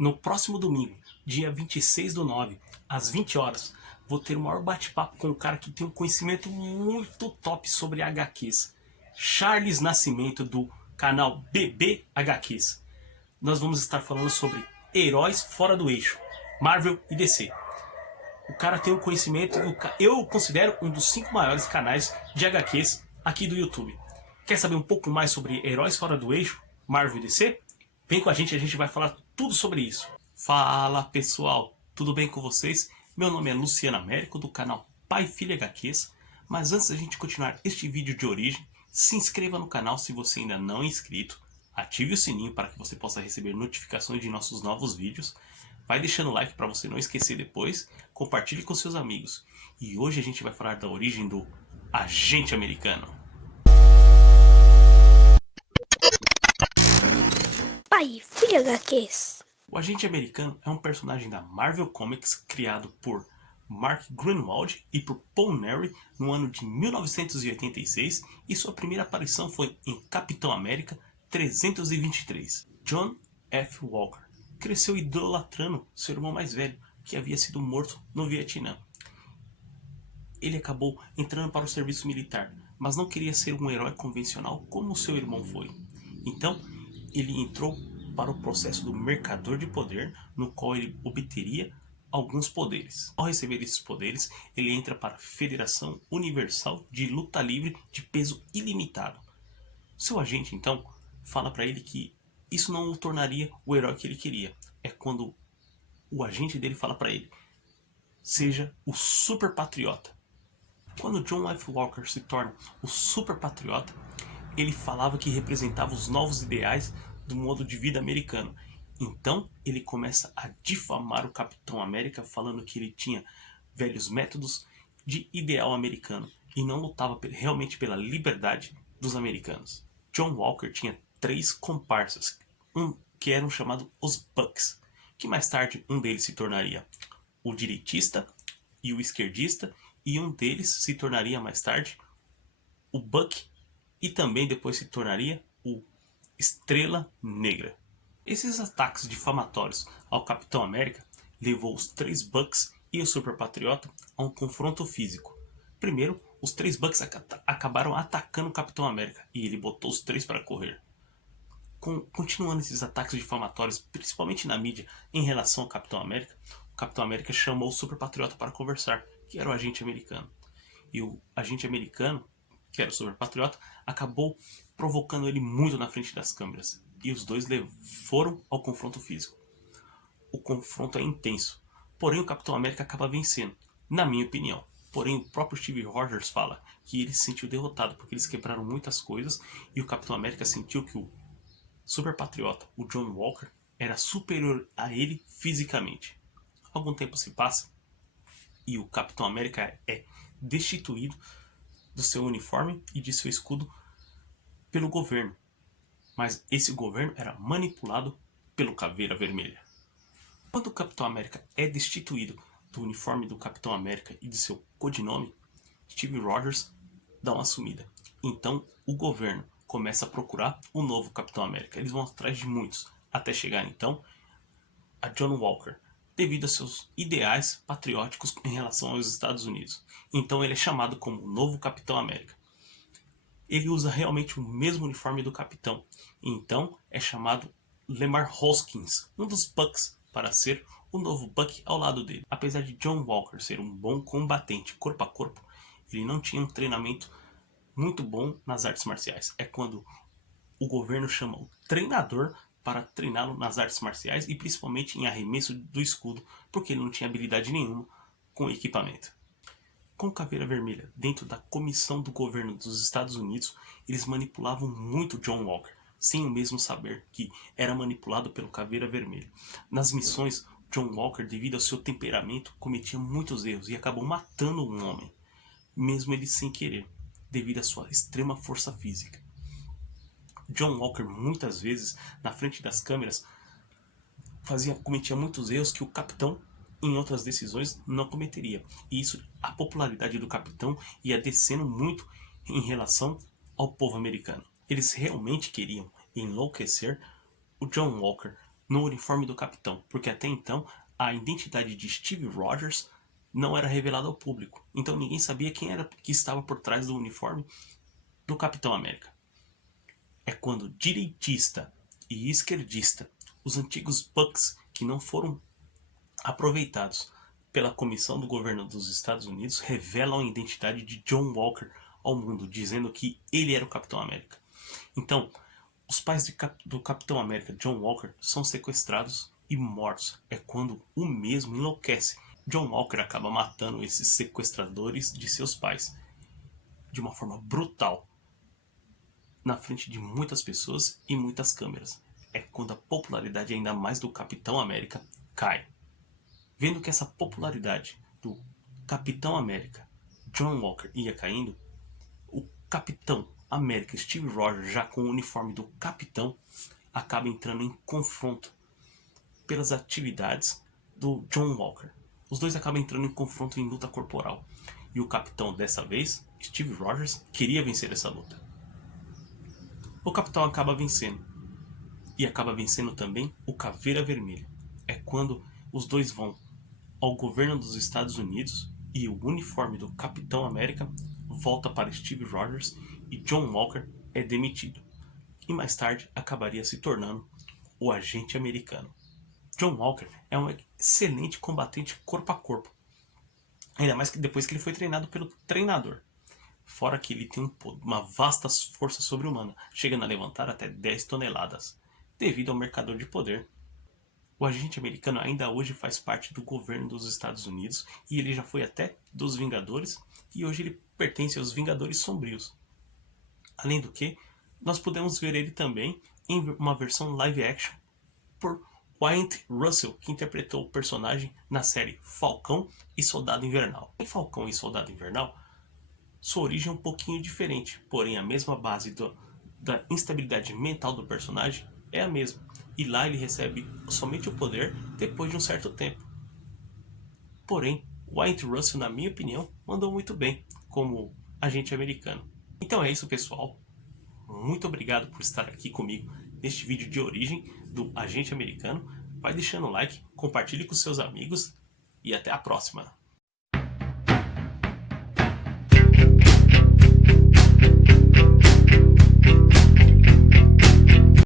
No próximo domingo, dia 26/9, às 20 horas, vou ter o maior bate-papo com um cara que tem um conhecimento muito top sobre HQs. Charles Nascimento, do canal BB HQs. Nós vamos estar falando sobre heróis fora do eixo, Marvel e DC. O cara tem um conhecimento, eu considero um dos 5 maiores canais de HQs aqui do YouTube. Quer saber um pouco mais sobre heróis fora do eixo, Marvel e DC? Vem com a gente vai falar tudo sobre isso. Fala pessoal, tudo bem com vocês? Meu nome é Luciano Américo, do canal Pai Filho HQs. Mas antes da gente continuar este vídeo de origem, se inscreva no canal se você ainda não é inscrito. Ative o sininho para que você possa receber notificações de nossos novos vídeos. Vai deixando o like para você não esquecer depois. Compartilhe com seus amigos. E hoje a gente vai falar da origem do Agente Americano. Pai Filho HQs. O Agente Americano é um personagem da Marvel Comics criado por Mark Gruenwald e por Paul Neary no ano de 1986 e sua primeira aparição foi em Capitão América 323. John F. Walker cresceu idolatrando seu irmão mais velho, que havia sido morto no Vietnã. Ele acabou entrando para o serviço militar, mas não queria ser um herói convencional como seu irmão foi. Então, ele entrou para o processo do Mercador de Poder, no qual ele obteria alguns poderes. Ao receber esses poderes, ele entra para a Federação Universal de Luta Livre de peso ilimitado. Seu agente, então, fala para ele que isso não o tornaria o herói que ele queria. É quando o agente dele fala para ele: seja o super patriota. Quando John F. Walker se torna o super patriota, ele falava que representava os novos ideais do modo de vida americano. Então ele começa a difamar o Capitão América, falando que ele tinha velhos métodos de ideal americano e não lutava realmente pela liberdade dos americanos. John Walker tinha 3 comparsas, que eram chamados os Bucks, que mais tarde um deles se tornaria o direitista e o esquerdista, e um deles se tornaria mais tarde o Buck, e também depois se tornaria o Estrela Negra. Esses ataques difamatórios ao Capitão América levou os 3 Bucks e o Super Patriota a um confronto físico. Primeiro, os 3 Bucks acabaram atacando o Capitão América e ele botou os 3 para correr. Continuando esses ataques difamatórios, principalmente na mídia, em relação ao Capitão América, o Capitão América chamou o Super Patriota para conversar, que era o agente americano. E o agente americano, que era o Super Patriota, acabou provocando ele muito na frente das câmeras. E os dois foram ao confronto físico. O confronto é intenso, porém o Capitão América acaba vencendo, na minha opinião. Porém o próprio Steve Rogers fala que ele se sentiu derrotado, porque eles quebraram muitas coisas e o Capitão América sentiu que o Super Patriota, o John Walker, era superior a ele fisicamente. Algum tempo se passa e o Capitão América é destituído do seu uniforme e de seu escudo pelo governo. Mas esse governo era manipulado pelo Caveira Vermelha. Quando o Capitão América é destituído do uniforme do Capitão América e de seu codinome, Steve Rogers dá uma sumida. Então o governo começa a procurar o novo Capitão América. Eles vão atrás de muitos, até chegar então a John Walker, devido a seus ideais patrióticos em relação aos Estados Unidos. Então ele é chamado como o novo Capitão América. Ele usa realmente o mesmo uniforme do Capitão. Então é chamado Lemar Hoskins, um dos Bucks, para ser o novo Buck ao lado dele. Apesar de John Walker ser um bom combatente corpo a corpo, ele não tinha um treinamento muito bom nas artes marciais. É quando o governo chama o treinador para treiná-lo nas artes marciais e principalmente em arremesso do escudo, porque ele não tinha habilidade nenhuma com o equipamento. Com Caveira Vermelha dentro da comissão do governo dos Estados Unidos, eles manipulavam muito John Walker, sem o mesmo saber que era manipulado pelo Caveira Vermelha. Nas missões, John Walker, devido ao seu temperamento, cometia muitos erros e acabou matando um homem, mesmo ele sem querer, devido à sua extrema força física. John Walker, muitas vezes, na frente das câmeras, cometia muitos erros que o Capitão, em outras decisões, não cometeria. E isso, a popularidade do Capitão ia descendo muito em relação ao povo americano. Eles realmente queriam enlouquecer o John Walker, no uniforme do capitão, porque até então a identidade de Steve Rogers não era revelada ao público, então ninguém sabia quem era que estava por trás do uniforme do Capitão América. É quando direitista e esquerdista, os antigos Bucks que não foram aproveitados pela comissão do governo dos Estados Unidos, revelam a identidade de John Walker ao mundo, dizendo que ele era o Capitão América. Então, os pais do Capitão América, John Walker, são sequestrados e mortos. É quando o mesmo enlouquece. John Walker acaba matando esses sequestradores de seus pais de uma forma brutal, na frente de muitas pessoas e muitas câmeras. É quando a popularidade ainda mais do Capitão América cai. Vendo que essa popularidade do Capitão América, John Walker, ia caindo, o Capitão América, Steve Rogers, já com o uniforme do Capitão, acaba entrando em confronto pelas atividades do John Walker. Os dois acabam entrando em confronto em luta corporal. E o Capitão, dessa vez, Steve Rogers, queria vencer essa luta. O Capitão acaba vencendo. E acaba vencendo também o Caveira Vermelha. É quando os dois vão ao governo dos Estados Unidos e o uniforme do Capitão América volta para Steve Rogers e John Walker é demitido. E mais tarde acabaria se tornando o agente americano. John Walker é um excelente combatente corpo a corpo. Ainda mais que depois que ele foi treinado pelo treinador. Fora que ele tem uma vasta força sobre-humana, chegando a levantar até 10 toneladas, devido ao mercador de poder. O agente americano ainda hoje faz parte do governo dos Estados Unidos e ele já foi até dos Vingadores e hoje ele pertence aos Vingadores Sombrios. Além do que, nós podemos ver ele também em uma versão live action por Wyatt Russell, que interpretou o personagem na série Falcão e Soldado Invernal. Em Falcão e Soldado Invernal, sua origem é um pouquinho diferente, porém a mesma base da instabilidade mental do personagem é a mesma. E lá ele recebe somente o poder depois de um certo tempo. Porém, Wyatt Russell, na minha opinião, mandou muito bem como agente americano. Então é isso, pessoal. Muito obrigado por estar aqui comigo neste vídeo de origem do agente americano. Vai deixando o like, compartilhe com seus amigos e até a próxima.